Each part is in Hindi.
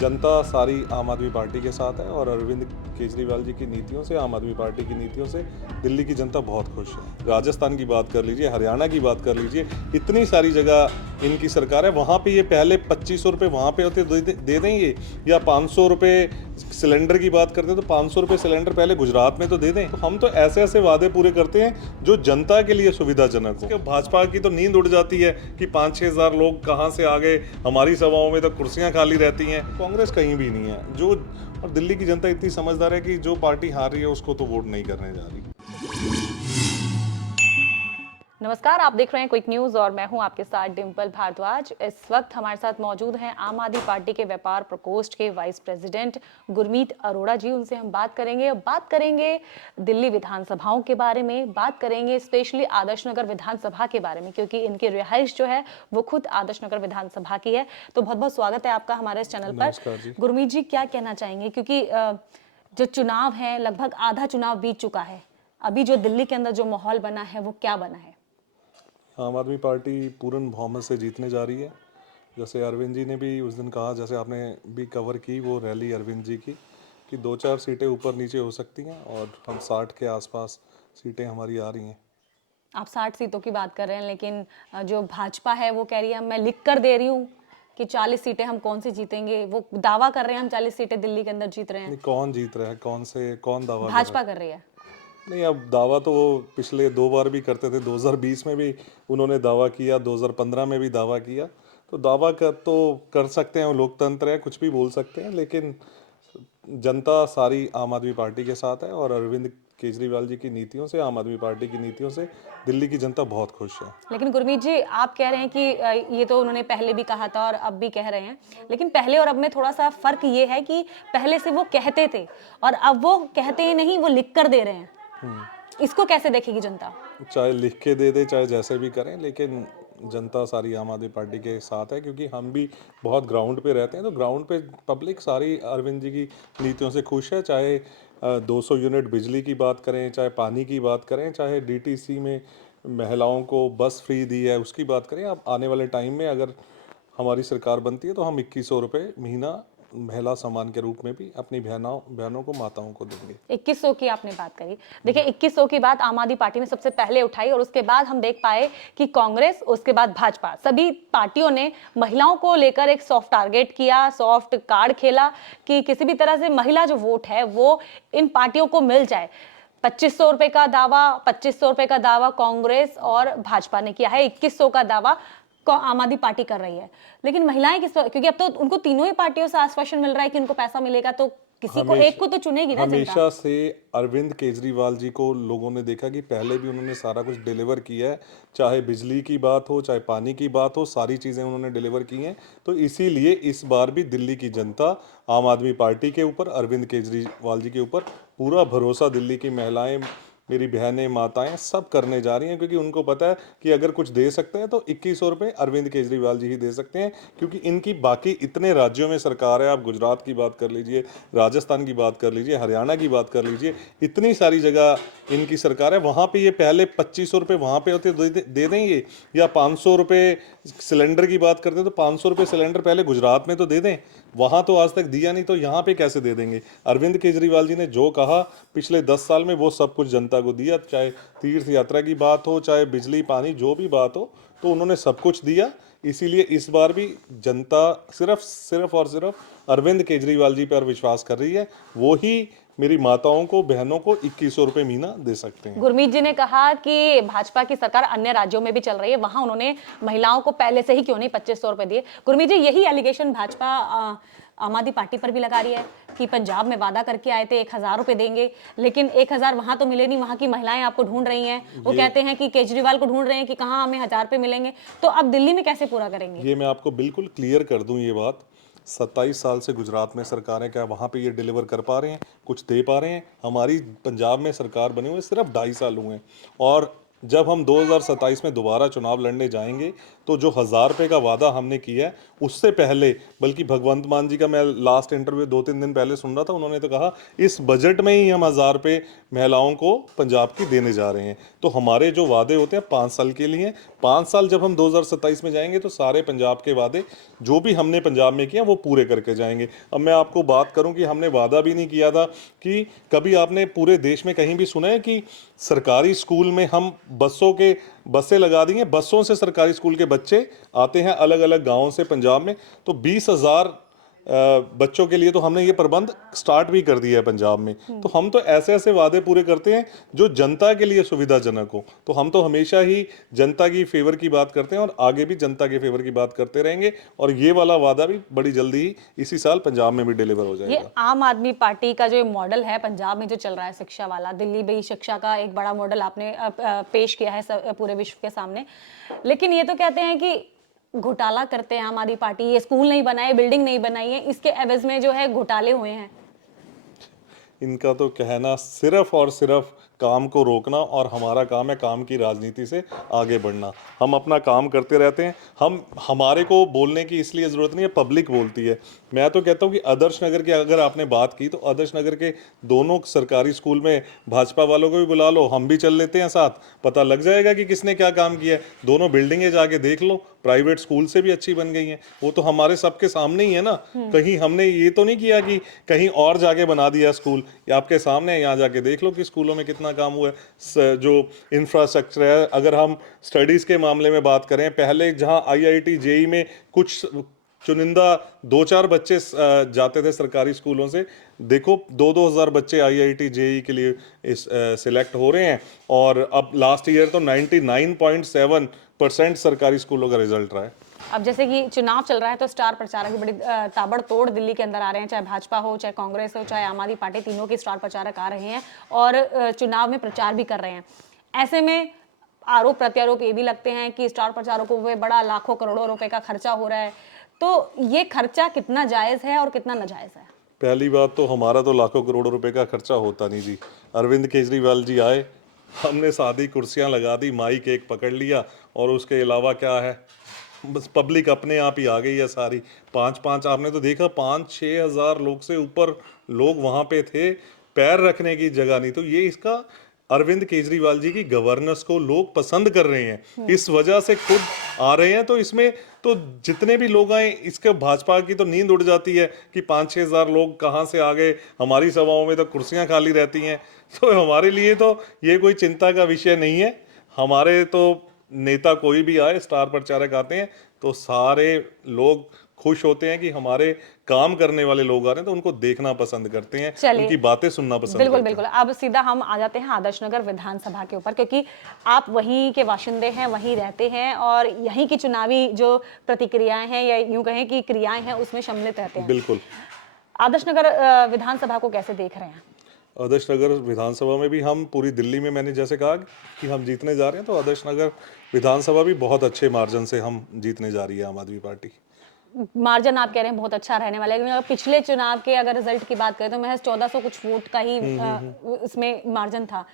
जनता सारी आम आदमी पार्टी के साथ है और अरविंद केजरीवाल जी की नीतियों से, आम आदमी पार्टी की नीतियों से दिल्ली की जनता बहुत खुश है। राजस्थान की बात कर लीजिए, हरियाणा की बात कर लीजिए, इतनी सारी जगह इनकी सरकार है। वहाँ पे ये पहले 2500 रुपये वहाँ पे होते दे देंगे, या 500 रुपये सिलेंडर की बात करते हैं तो 500 रुपये सिलेंडर पहले गुजरात में तो दे दें। तो हम तो ऐसे ऐसे वादे पूरे करते हैं जो जनता के लिए सुविधाजनक हो। भाजपा की तो नींद उड़ जाती है कि 5-6 हज़ार लोग कहाँ से आ गए, हमारी सभाओं में तो कुर्सियां खाली रहती हैं। कांग्रेस कहीं भी नहीं है। जो और दिल्ली की जनता इतनी समझदार है कि जो पार्टी हार रही है उसको तो वोट नहीं करने जा रही। नमस्कार, आप देख रहे हैं क्विक न्यूज और मैं हूं आपके साथ डिंपल भारद्वाज। इस वक्त हमारे साथ मौजूद हैं आम आदमी पार्टी के व्यापार प्रकोष्ठ के वाइस प्रेसिडेंट गुरमीत अरोड़ा जी। उनसे हम बात करेंगे दिल्ली विधानसभाओं के बारे में, बात करेंगे स्पेशली आदर्श नगर विधानसभा के बारे में, क्योंकि इनकी रिहाइश जो है वो खुद आदर्श नगर विधानसभा की है। तो बहुत बहुत स्वागत है आपका हमारे इस चैनल पर। गुरमीत जी, क्या कहना चाहेंगे, क्योंकि जो चुनाव है लगभग आधा चुनाव बीत चुका है, अभी जो दिल्ली के अंदर जो माहौल बना है वो क्या बना है? आम आदमी पार्टी पूर्ण बहुमत से जीतने जा रही है। जैसे अरविंद जी ने भी उस दिन कहा, जैसे आपने भी कवर की वो रैली अरविंद जी की, कि 2-4 सीटें ऊपर नीचे हो सकती हैं और हम 60 के आसपास सीटें हमारी आ रही हैं। आप 60 सीटों की बात कर रहे हैं, लेकिन जो भाजपा है वो कह रही है मैं लिख कर दे रही हूँ कि 40 सीटें हम कौन से जीतेंगे। वो दावा कर रहे हैं हम 40 सीटें दिल्ली के अंदर जीत रहे हैं। नहीं, कौन जीत रहा है, कौन दावा कर रहा भाजपा है? कर रही है। नहीं, अब दावा तो वो पिछले 2 बार भी करते थे। 2020 में भी उन्होंने दावा किया, 2015 में भी दावा किया। तो दावा कर सकते हैं, लोकतंत्र है, कुछ भी बोल सकते हैं, लेकिन जनता सारी आम आदमी पार्टी के साथ है और अरविंद केजरीवाल जी की नीतियों से, आम आदमी पार्टी की नीतियों से दिल्ली की जनता बहुत खुश है। लेकिन गुरमीत जी, आप कह रहे हैं कि ये तो उन्होंने पहले भी कहा था और अब भी कह रहे हैं, लेकिन पहले और अब में थोड़ा सा फर्क ये है कि पहले से वो कहते थे और अब वो कहते ही नहीं, वो लिख कर दे रहे हैं। इसको कैसे देखेगी जनता? चाहे लिख के दे दे, चाहे जैसे भी करें, लेकिन जनता सारी आम आदमी पार्टी के साथ है, क्योंकि हम भी बहुत ग्राउंड पे रहते हैं। तो ग्राउंड पे पब्लिक सारी अरविंद जी की नीतियों से खुश है। चाहे 200 यूनिट बिजली की बात करें, चाहे पानी की बात करें, चाहे डीटीसी में महिलाओं को बस फ्री दी है उसकी बात करें। अब आने वाले टाइम में अगर हमारी सरकार बनती है तो हम 2100 रुपये महीना महिला सम्मान के रूप में भी अपनी बहनों को, माताओं को देंगे। 2100 की आपने बात करी। देखिए, 2100 की बात आम आदमी पार्टी ने सबसे पहले उठाई और उसके बाद हम देख पाए कि कांग्रेस, उसके बाद भाजपा, सभी पार्टियों ने महिलाओं को लेकर एक सॉफ्ट टारगेट किया, सॉफ्ट कार्ड खेला कि किसी भी तरह से महिला जो वोट है वो इन पार्टियों को मिल जाए। 2500 रुपए का दावा कांग्रेस और भाजपा ने किया है, 2100 का दावा आम आदमी पार्टी कर रही है। लेकिन महिलाएं क्योंकि अब तो उनको तीनों ही पार्टियों से आश्वासन मिल रहा है कि उनको पैसा मिलेगा, तो किसी को एक को तो चुनेगी ना जनता। हमेशा से अरविंद केजरीवाल जी को लोगों ने देखा कि पहले भी उन्होंने सारा कुछ डिलीवर किया है। चाहे बिजली की बात हो, चाहे पानी की बात हो, सारी चीज़ें उन्होंने डिलीवर की हैं। तो इसीलिए इस बार भी दिल्ली की जनता आम आदमी पार्टी के ऊपर, अरविंद केजरीवाल जी के ऊपर पूरा भरोसा, दिल्ली की महिलाएं, मेरी बहनें, माताएं सब करने जा रही हैं, क्योंकि उनको पता है कि अगर कुछ दे सकते हैं तो 2100 रुपये अरविंद केजरीवाल जी ही दे सकते हैं। क्योंकि इनकी बाकी इतने राज्यों में सरकार है, आप गुजरात की बात कर लीजिए, राजस्थान की बात कर लीजिए, हरियाणा की बात कर लीजिए, इतनी सारी जगह इनकी सरकार है। वहाँ पे ये पहले 2500 रुपये वहाँ पे होते दे देंगे, या 500 रुपये सिलेंडर की बात करते हैं तो 500 रुपये सिलेंडर पहले गुजरात में तो दे दें। वहाँ तो आज तक दिया नहीं, तो यहाँ पे कैसे दे देंगे? अरविंद केजरीवाल जी ने जो कहा पिछले 10 साल में वो सब कुछ जनता को दिया। चाहे तीर्थ यात्रा की बात हो, चाहे बिजली पानी, जो भी बात हो, तो उन्होंने सब कुछ दिया। इसीलिए इस बार भी जनता सिर्फ और सिर्फ अरविंद केजरीवाल जी पर विश्वास कर रही है। वो ही मेरी माताओं को, बहनों को 2100 रुपये महीना दे सकते हैं। गुरमीत जी ने कहा कि भाजपा की सरकार अन्य राज्यों में भी चल रही है, वहां उन्होंने महिलाओं को पहले से ही क्यों नहीं 2500 रुपए दिए। गुरमीत जी, यही एलिगेशन भाजपा आम आदमी पार्टी पर भी लगा रही है कि पंजाब में वादा करके आए थे 1000 रुपए देंगे, लेकिन 1000 वहां तो मिले नहीं। वहां की महिलाएं आपको ढूंढ रही हैं, वो कहते हैं कि केजरीवाल को ढूंढ रहे हैं कि कहां हमें 1000 रुपए मिलेंगे। तो अब दिल्ली में कैसे पूरा करेंगे? ये मैं आपको बिल्कुल क्लियर कर दूं ये बात। 27 साल से गुजरात में सरकारें, क्या वहाँ पे ये डिलीवर कर पा रहे हैं, कुछ दे पा रहे हैं? हमारी पंजाब में सरकार बने हुए सिर्फ 2.5 साल हुए हैं, और जब हम 2027 में दोबारा चुनाव लड़ने जाएंगे तो जो 1000 रुपये का वादा हमने किया है, उससे पहले, बल्कि भगवंत मान जी का मैं लास्ट इंटरव्यू 2-3 दिन पहले सुन रहा था, उन्होंने तो कहा इस बजट में ही हम 1000 रुपये महिलाओं को पंजाब की देने जा रहे हैं। तो हमारे जो वादे होते हैं 5 साल के लिए, 5 साल जब हम 2027 में जाएंगे तो सारे पंजाब के वादे जो भी हमने पंजाब में किया वो पूरे करके जाएंगे। अब मैं आपको बात करूं कि हमने वादा भी नहीं किया था कि कभी आपने पूरे देश में कहीं भी सुना है कि सरकारी स्कूल में हम बसें लगा दी हैं, बसों से सरकारी स्कूल के बच्चे आते हैं अलग अलग गाँव से पंजाब में, तो 20,000 बच्चों के लिए तो हमने ये प्रबंध स्टार्ट भी कर दिया है पंजाब में। तो हम तो ऐसे ऐसे वादे पूरे करते हैं जो जनता के लिए सुविधाजनक हो। तो हम तो हमेशा ही जनता की फेवर की बात करते हैं और आगे भी जनता के फेवर की बात करते रहेंगे, और ये वाला वादा भी बड़ी जल्दी ही इसी साल पंजाब में भी डिलीवर हो ये जाएगा। आम आदमी पार्टी का जो मॉडल है पंजाब में जो चल रहा है शिक्षा वाला, दिल्ली में ही शिक्षा का एक बड़ा मॉडल आपने पेश किया है पूरे विश्व के सामने। लेकिन ये तो कहते हैं कि घोटाला करते हैं आम आदमी पार्टी, ये स्कूल नहीं बनाए, बिल्डिंग नहीं बनाई है, इसके एवज में जो है घोटाले हुए हैं। इनका तो कहना सिर्फ और सिर्फ काम को रोकना, और हमारा काम है काम की राजनीति से आगे बढ़ना। हम अपना काम करते रहते हैं। हमारे को बोलने की इसलिए ज़रूरत नहीं है, पब्लिक बोलती है। मैं तो कहता हूँ कि आदर्श नगर की अगर आपने बात की तो आदर्श नगर के दोनों सरकारी स्कूल में भाजपा वालों को भी बुला लो, हम भी चल लेते हैं साथ, पता लग जाएगा कि किसने क्या काम किया है। दोनों बिल्डिंगें जाके देख लो, प्राइवेट स्कूल से भी अच्छी बन गई हैं। वो तो हमारे सबके सामने ही है ना। कहीं हमने ये तो नहीं किया कि कहीं और जाके बना दिया स्कूल, ये आपके सामने है। यहाँ जाके देख लो कि स्कूलों में कितना काम हुआ है। जो इंफ्रास्ट्रक्चर है, अगर हम स्टडीज़ के मामले में बात करें, पहले जहाँ आईआईटी जेई में कुछ चुनिंदा 2-4 बच्चे जाते थे सरकारी स्कूलों से, देखो 2-2 हज़ार बच्चे आईआईटी जेई के लिए इस सिलेक्ट हो रहे हैं। और अब लास्ट ईयर तो 99.7% सरकारी स्कूलों का रिजल्ट रहा है। अब जैसे कि चुनाव चल रहा है तो स्टार प्रचारक भी बड़ी ताबड़तोड़ दिल्ली के अंदर आ रहे हैं, चाहे भाजपा हो, चाहे कांग्रेस हो, चाहे आम आदमी पार्टी, तीनों के स्टार प्रचारक आ रहे हैं और चुनाव में प्रचार भी कर रहे हैं। ऐसे में आरोप प्रत्यारोप ये भी लगते हैं कि स्टार प्रचारकों पे बड़ा लाखों करोड़ों रुपए का खर्चा हो रहा है। तो ये खर्चा कितना जायज है और कितना नाजायज है? पहली बात तो हमारा तो लाखों करोड़ों रुपए का खर्चा होता नहीं जी। अरविंद केजरीवाल जी आए, हमने सादी कुर्सियां लगा दी, माइक एक पकड़ लिया, और उसके अलावा क्या है, बस पब्लिक अपने आप ही आ गई है सारी। 5-5 आपने तो देखा, 5-6 हज़ार लोग से ऊपर लोग वहां पे थे, पैर रखने की जगह नहीं। तो ये इसका अरविंद केजरीवाल जी की गवर्नेंस को लोग पसंद कर रहे हैं, इस वजह से खुद आ रहे हैं। तो इसमें तो जितने भी लोग आए, इसके भाजपा की तो नींद उड़ जाती है कि 5-6 हज़ार लोग कहाँ से आ गए, हमारी सभाओं में तो कुर्सियां खाली रहती हैं। तो हमारे लिए तो ये कोई चिंता का विषय नहीं है। हमारे तो नेता कोई भी आए, स्टार प्रचारक आते हैं तो सारे लोग खुश होते हैं कि हमारे काम करने वाले लोग आ रहे हैं, तो उनको देखना पसंद करते हैं, चलिए, उनकी बातें सुनना पसंद बिल्कुल करते बिल्कुल। अब सीधा हम आ जाते हैं आदर्श नगर विधानसभा के ऊपर, क्योंकि आप वहीं के बाशिंदे हैं, वहीं रहते हैं और यहीं की चुनावी जो प्रतिक्रियाएं हैं या यूं कहें कि क्रियाएं हैं उसमें सम्मिलित रहते हैं। हैं। बिल्कुल। आदर्श नगर विधानसभा को कैसे देख रहे हैं? आदर्श नगर विधानसभा में भी हम पूरी दिल्ली में, मैंने जैसे कहा कि हम जीतने जा रहे हैं, तो आदर्श नगर विधानसभा भी बहुत अच्छे मार्जिन से हम जीतने जा रही है आम आदमी पार्टी। मार्जिन आप कह रहे हैं बहुत अच्छा रहने वाला है, लेकिन अगर पिछले चुनाव के अगर रिजल्ट की बात करें तो महज 1400 कुछ वोट का ही इसमें मार्जिन था।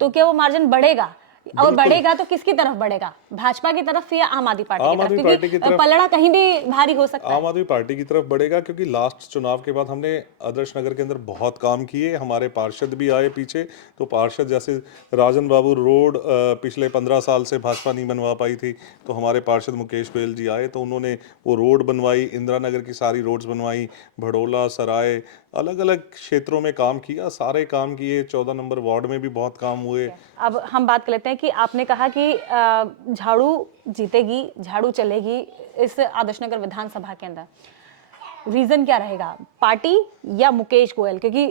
तो क्या वो मार्जिन बढ़ेगा? और बिल्कुल। बढ़ेगा तो किसकी तरफ बढ़ेगा, भाजपा की तरफ या आम आदमी पार्टी की आम तरफ? आदमी पार्टी की क्योंकि तरफ। पलड़ा कहीं भी भारी हो सकता है। आम आदमी पार्टी की तरफ बढ़ेगा, क्योंकि लास्ट चुनाव के बाद हमने आदर्श नगर के अंदर बहुत काम किए, हमारे पार्षद भी आए पीछे। तो पार्षद जैसे राजन बाबू रोड पिछले 15 साल से भाजपा नहीं बनवा पाई थी, तो हमारे पार्षद मुकेश गोयल जी आए तो उन्होंने वो रोड बनवाई, इंदिरा नगर की सारी रोड्स बनवाई, भड़ोला सराय अलग अलग क्षेत्रों में काम किया, सारे काम किए। 14 नंबर वार्ड में भी बहुत काम हुए। अब हम बात कर लेते हैं कि आपने कहा कि झाड़ू जीतेगी, झाड़ू चलेगी इस आदर्श नगर विधानसभा के अंदर। रीजन क्या रहेगा, पार्टी या मुकेश गोयल? क्योंकि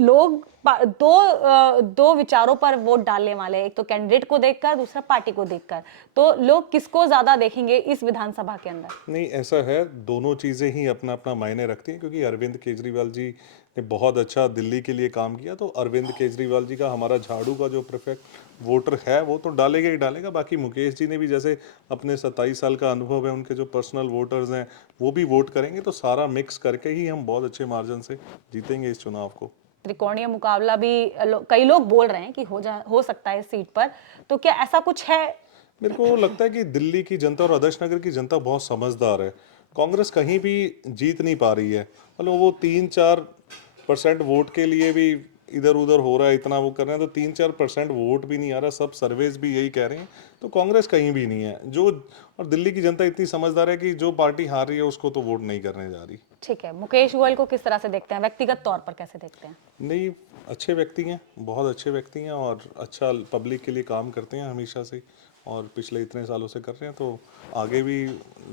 लोग दो विचारों पर वोट डालने वाले हैं, एक तो कैंडिडेट को देखकर, दूसरा पार्टी को देखकर। तो लोग किसको ज्यादा देखेंगे इस विधानसभा के अंदर? नहीं, ऐसा है, दोनों चीज़ें ही अपना अपना मायने रखती हैं, क्योंकि अरविंद केजरीवाल जी ने बहुत अच्छा दिल्ली के लिए काम किया। तो अरविंद केजरीवाल जी का हमारा झाड़ू का जो परफेक्ट वोटर है वो तो डालेगा ही डालेगा। बाकी मुकेश जी ने भी जैसे अपने 27 साल का अनुभव है, उनके जो पर्सनल वोटर्स हैं वो भी वोट करेंगे। तो सारा मिक्स करके ही हम बहुत अच्छे मार्जिन से जीतेंगे इस चुनाव को। त्रिकोणीय मुकाबला भी कई लोग बोल रहे हैं कि हो सकता है इस सीट पर। तो क्या ऐसा कुछ है? मेरे को लगता है कि दिल्ली की जनता और आदर्श नगर की जनता बहुत समझदार है। कांग्रेस कहीं भी जीत नहीं पा रही है, मतलब वो 3-4% वोट के लिए भी इधर उधर हो रहा है, इतना वो कर रहे हैं, तो 3-4% वोट भी नहीं आ रहा। सब सर्वेज भी यही कह रहे हैं। तो कांग्रेस कहीं भी नहीं है जो, और दिल्ली की जनता इतनी समझदार है कि जो पार्टी हार रही है उसको तो वोट नहीं करने जा रही। ठीक है, मुकेश गोयल को किस तरह से देखते हैं, व्यक्तिगत तौर पर कैसे देखते हैं? नहीं, अच्छे व्यक्ति हैं, बहुत अच्छे व्यक्ति हैं, और अच्छा पब्लिक के लिए काम करते हैं हमेशा से, और पिछले इतने सालों से कर रहे हैं। तो आगे भी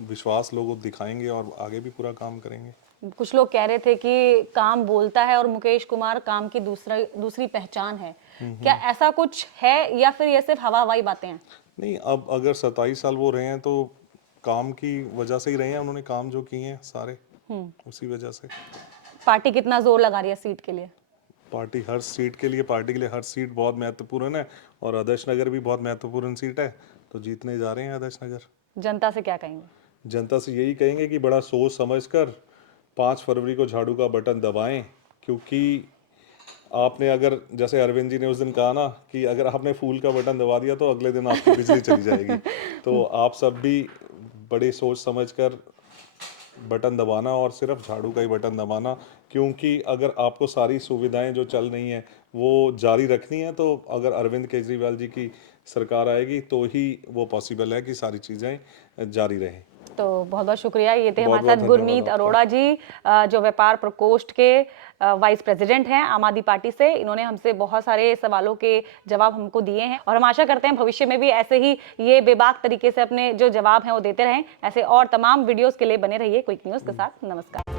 विश्वास लोगों को दिखाएंगे और आगे भी पूरा काम करेंगे। कुछ लोग कह रहे थे कि काम बोलता है और मुकेश कुमार काम की दूसरी पहचान है। क्या ऐसा कुछ है या फिर ये सिर्फ हवा हवाई बातें हैं? नहीं, अब अगर 27 साल वो रहे हैं तो काम की वजह से ही रहे हैं। उन्होंने काम जो किए हैं सारे उसी वजह से। पार्टी कितना जोर लगा रही है सीट के लिए? पार्टी हर सीट के लिए, पार्टी के लिए हर सीट बहुत महत्वपूर्ण है, और आदर्श नगर भी बहुत महत्वपूर्ण सीट है। तो जीतने जा रहे हैं आदर्श नगर। जनता से क्या कहेंगे? जनता से यही कहेंगे कि बड़ा सोच समझकर 5 फरवरी को झाड़ू का बटन दबाएं, क्योंकि आपने अगर, जैसे अरविंद जी ने उस दिन कहा ना कि अगर आपने फूल का बटन दबा दिया तो अगले दिन आपकी बिजली चली जाएगी। तो आप सब भी बड़े सोच समझकर बटन दबाना, और सिर्फ झाड़ू का ही बटन दबाना, क्योंकि अगर आपको सारी सुविधाएं जो चल रही हैं वो जारी रखनी है, तो अगर अरविंद केजरीवाल जी की सरकार आएगी तो ही वो पॉसिबल है कि सारी चीज़ें जारी रहें। तो बहुत बहुत शुक्रिया। ये थे बहुत हमारे बहुत साथ धन्यवाद गुरमीत आपका। अरोड़ा जी, जो व्यापार प्रकोष्ठ के वाइस प्रेसिडेंट हैं आम आदमी पार्टी से। इन्होंने हमसे बहुत सारे सवालों के जवाब हमको दिए हैं, और हम आशा करते हैं भविष्य में भी ऐसे ही ये बेबाक तरीके से अपने जो जवाब हैं वो देते रहें। ऐसे और तमाम वीडियोस के लिए बने रहिए क्विक न्यूज़ के साथ। नमस्कार।